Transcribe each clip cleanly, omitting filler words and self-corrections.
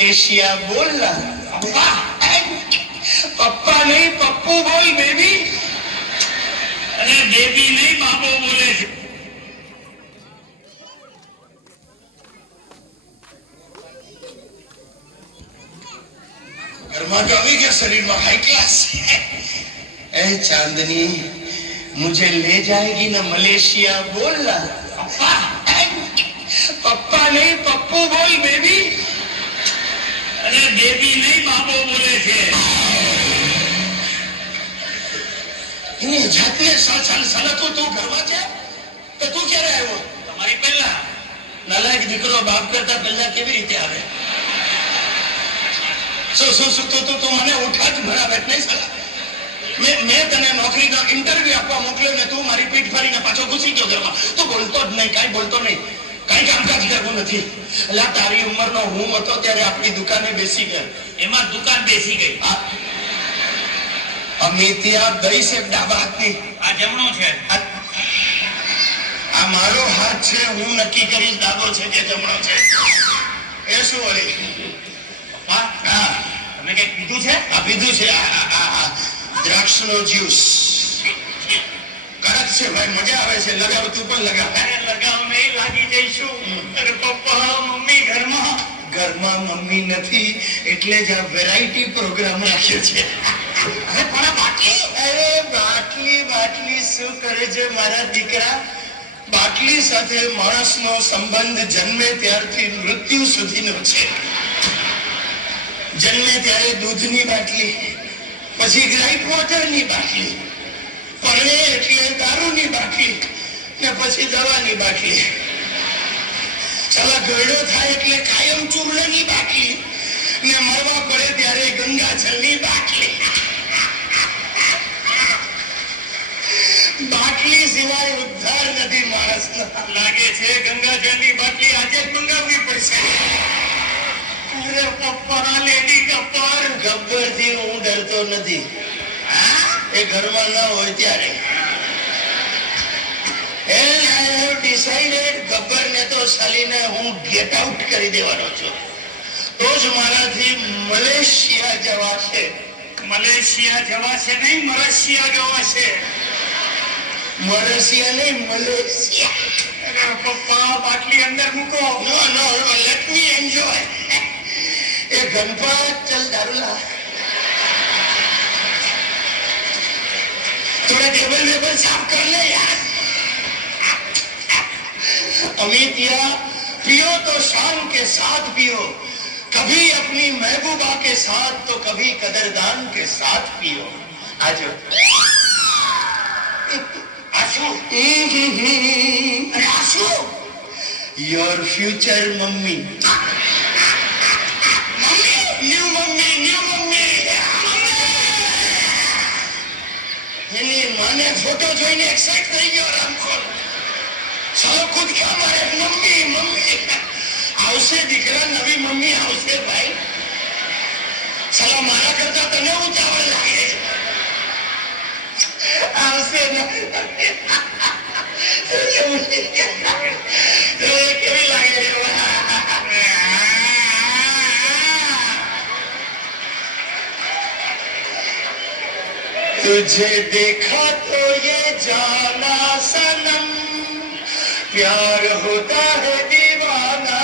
Asia बोलना पप्पा नहीं पप्पू बोल बेबी अरे बेबी नहीं बाबू बोले गर्मा तो अभी क्या शरीर में हाई क्लास ए चांदनी मुझे ले जाएगी ना मलेशिया बोलना पप्पा पप्पा नहीं पप्पू बोल बेबी अरे बेबी नहीं बाबू बोले थे इन्हें जाते साला तो तू घरवा क्या तो तू क्या रहे वो तुम्हारी पहला नालायक દીકરો બાપ કરતા પહેલા કેવી રીતે આવે તો મને ઉઠા જ ભરા બેઠ નહીં સાલા મેં તને નોકરીનો ઇન્ટરવ્યુ આપવા મોકલ્યો ને તું મારી પીઠ ફરીને પાછો ઘૂસી ગયો ઘરમાં તું બોલતો જ નહીં કાઈ બોલતો નહીં કઈ કામકાજ કરવું નથી એટલે તારી ઉંમરનો હું હતો ત્યારે આપણી દુકાને બેસી ગયો એમાં દુકાન બેસી ગઈ અમિત્યા દઈ છે ડાબા હાથની આ જમણો છે આ મારો હાથ છે હું નક્કી કરીશ ડાબો છે કે જમણો છે એ શું વળી પપ્પા તમે કઈ પીધું છે આ પીધું છે દ્રાક્ષનો જ્યુસ કડક છે ભાઈ મજા આવે છે લગાવ તું પણ લગાવ અરે લગાવ નહીં લાગી જઈશું અરે પપ્પા મમ્મી ઘરમાં મમ્મી નથી એટલે જ આ વેરાયટી પ્રોગ્રામ રાખ્યો છે અરે પણ બાટલી શું કરે છે મારા દીકરા બાટલી સાથે માણસનો સંબંધ જન્મે ત્યારથી મૃત્યુ સુધીનો છે જન્મે ત્યારે દૂધની બાટલી પછી ગ્રાઇપ વોટરની બાટલી પરણે એટલે દારૂની બાટલી ને પછી દવાની બાટલી ચાલા ગરડો થાય એટલે કાયમ ચૂર્ણની બાટલી ને મરવા પડે ત્યારે ગંગાજળની બાટલી બાટલી સિવાય ઉદ્ધાર નથી માણસનો લાગે છે ગંગાજળની બાટલી આજે જ મંગાવવી પડશે અરે પપ્પા લેડી ગબ્બરથી હું ડરતો નથી એ ઘરમાં ના હોય ત્યારે ગબ્બરને તો સાલીને હું ગેટ આઉટ કરી દેવાનો છું તો જ મારાથી મલેશિયા જવાશે નહીં મરસિયા જવાશે મરસિયા નહીં મલેશિયા પપ્પા બાટલી અંદર મૂકો નો લેટ મી એન્જોય એ ગણપત ચલ દારૂલા थोड़ा टेबल साफ कर ले यार अमितिया पियो तो शान के साथ पियो कभी अपनी महबूबा के साथ तो कभी कदरदान के साथ पियो आजो आशु अरे Ashu your future mummy new mummy माने फोटो જોઈને એક્સાઇટ થઈ ગયો રામખોલ સાલો ખુદ કે મારે મમ્મી આવશે દીકરા નવી મમ્મી આવશે ભાઈ સાલા મારા કરતા તને ઉતાવળ લાગે આવશે ને કેવી લાગે तुझे देखा तो ये जाना सनम प्यार होता है दीवाना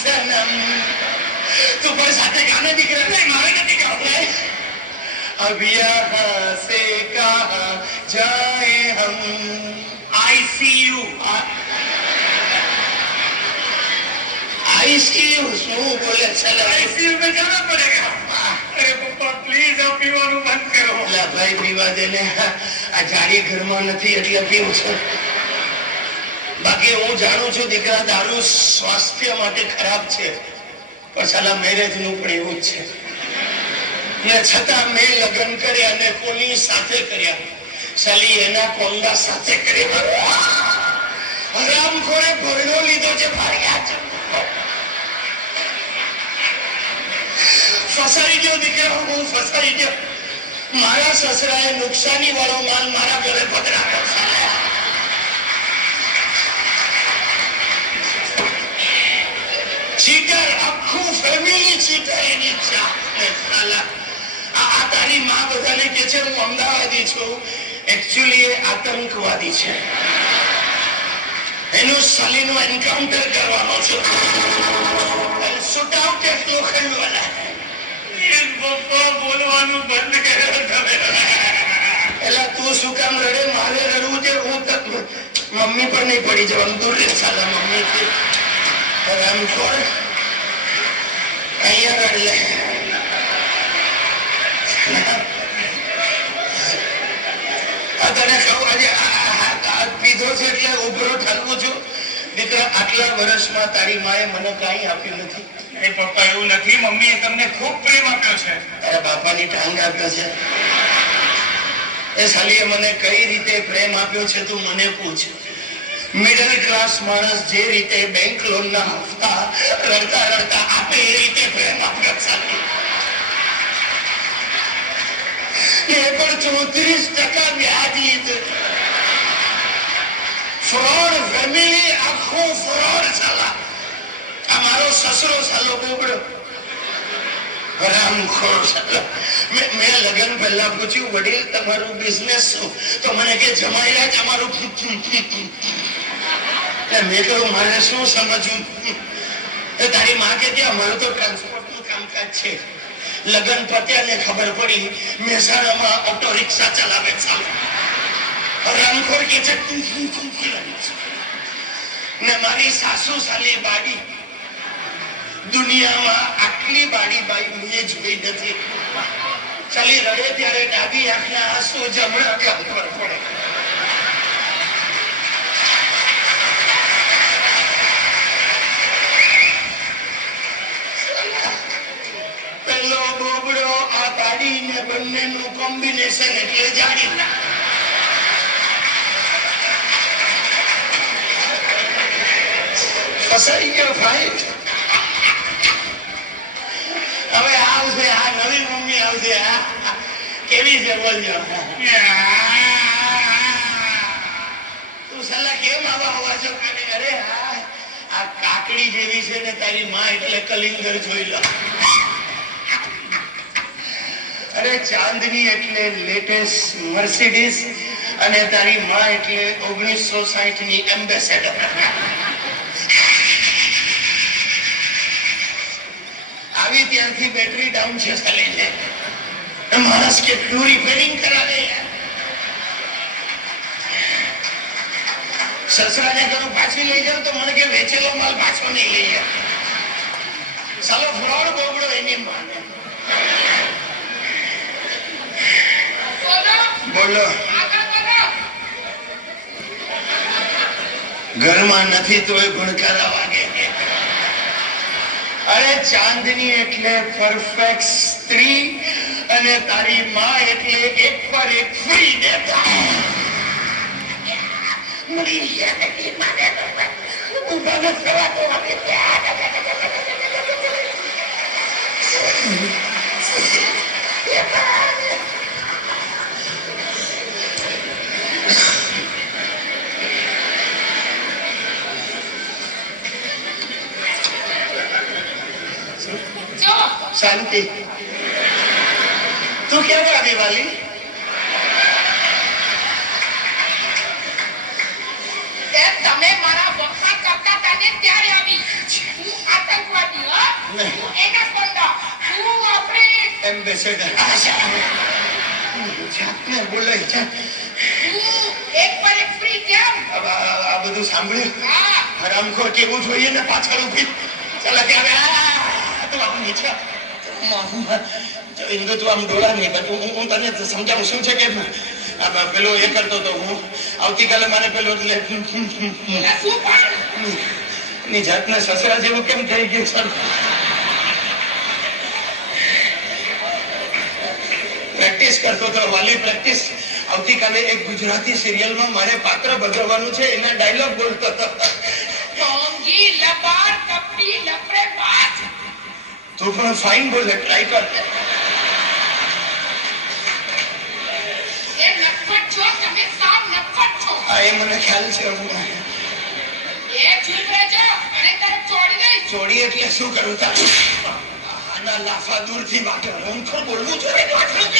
सनम तू पर साथे गाने दिख रहे नहीं मारे नहीं गाते अब यहाँ से कहाँ जाए हम ICU શું બોલે ચલો ICU में जाना पड़ेगा अरे पप्पा प्लीज आप पीવાનું બંધ કરો લા ભાઈ પીવા દે ને આ જાડી ઘરમાં નથી એટલે પીવું છું બાકી હું જાણું છું દીકરા દારૂ સ્વાસ્થ્ય માટે ખરાબ છે પણ સાલા મેરેજ નું પણ એવું જ છે ને છતાં મેં લગ્ન કર્યા અને કોની સાથે કર્યા? સાલી એના કોંડા સાથે કર્યા. હરામખોરે ભરડો લીધો છે ભાગ્યા. ફસાઈ ગયો દીકરો, હું ફસાઈ ગયો. મારા સસરાએ નુકસાની વાળો માલ મારા ઘરે પધરાવ્યો. ચીટર, આખું ફેમિલી ચીટર. એની આ તારી માં બધાને કે છે હું અમદાવાદી છું, એકચ્યુઅલી એ આતંકવાદી છે. એનું સલીનું એન્કાઉન્ટર કરવાનો છું. સુટાવ કે લોખંડ વાળા બોલવાનું બંધ કર્યો તમે. એટલે તું શું કામ રડે? મારે રડવું છે. હું મમ્મી પણ નહીં પડી જવાનું. દૂર રે સાલા મમ્મી થી. રામખોર અહીંયા રડ લે. તને કહું આજે પીધો છે એટલે ઉભરો ઠરવું છું. દીકરા, આટલા વર્ષમાં તારી માએ મને કઈ આપ્યું નથી. એ પપ્પા એવું નથી, મમ્મીએ તમને ખૂબ પ્રેમ આપ્યો છે. તારા બાપાની ટાંગ આપ્યો છે. એ સાલીએ મને કઈ રીતે પ્રેમ આપ્યો છે તું મને પૂછ. મિડલ ક્લાસ માણસ જે રીતે બેંક લોન ના હપ્તા રડતા રડતા આપે એ રીતે પ્રેમ આપ્યો સાલી. એ પણ 34% વ્યાજ લીધું. ફ્રોડ ફેમિલી, આખું ફ્રોડ સાલા. આ મારો સસરો સાલો બોબડો હરામખોર સાલો. મેં લગ્ન પહેલા પૂછ્યું, વડીલ તમારું બિઝનેસ શું? તો મને કે જમાઈલા જ અમારું. મેં કહ્યું મારે શું સમજવું? તારી માં કે અમારું તો ટ્રાન્સપોર્ટ નું કામકાજ છે. લગ્ન પત્યા ને ખબર પડી મહેસાણામાં ઓટો રિક્ષા ચલાવે ચાલુ. હરામખોર કે છે ને મારી સાસુ સાલી બાડી. દુનિયામાં આટલી બાડી બાઈ મેં જોઈ નથી. ચાલી રડે ત્યારે ડાબી આંખના આંસુ જમણા ગાલ પર પડે. પેલો બોબડો આ બાડી ને બંનેનું કોમ્બિનેશન એટલે જાડી. ફસાઈ ગયો ભાઈ. હવે આવશે આ નવી મમ્મી આવશે. કેવી છે બોલજો? તું સલાહ કેમ આવા અવાજો કાઢે? અરે આ કાકડી જેવી છે ને તારી માં એટલે કલિંગર જોઈ લો. અરે ચાંદની એટલે લેટેસ્ટ મર્સિડીઝ અને તારી માં એટલે 1960 ની એમ્બેસેડર. આવી ત્યારથી બેટરી ડાઉન છે ચાલીને. માણસ કેટલું રિપેરિંગ કરાવે. સસરાને કહું પાછી લઈ જાવ તો મને કે વેચેલો માલ પાછો નહીં લઈ જાય. સાલો ફ્રોડ બોબડો એની માને. બોલો. ઘરમાં નથી તોય ભણકારા વાગે. અરે ચાંદની એટલે પરફેક્ટ સ્ત્રી અને તારી માં એટલે એક પર એક ફ્રી દેતા. શાંતિ. તું ક્યારે આવી વાલી? તમે મારા વખાણ કરતા હતા ને ત્યારે આવી. હું આતંકવાદી, હું એના કોંડા, હું આપણે એમ્બેસેડર. જાતને બોલાય છે. હું એક પર એક ફ્રી કેમ? આ બધું સાંભળ્યું? હા. હરામખોર કેવું જોઈએ ને પાછળ ઉભી. ચાલ ત્યારે તું આમ નીચે ઇન્દુ તું આમ ડોળા નહીં. હું તને સમજાવું શું છે કે પેલો એ કરતો હતો. હું આવતીકાલે મને પેલો ની જાતને સસરા જેવું કેમ થઈ ગયું સર? કરતો હતો વાલી પ્રેક્ટિસ. આવતીકાલે એક ગુજરાતી સિરિયલમાં મારે પાત્ર ભજવવાનું છે, એના ડાયલોગ બોલતો હતો. ઢોંગી લબાડ કપડી લફડેબાજ. તું પણ ફાઇન બોલે, ટ્રાય કર. એ નફટ છો તમે, સાવ નફટ છો. હા, એ મને ખ્યાલ છે. એ ચૂપ રહેજો અને તરફ છોડી દઈશ. ચોરી એટલે શું કરું? આના લાફા દૂરથી વાગે. હું બોલવું જોઈએ.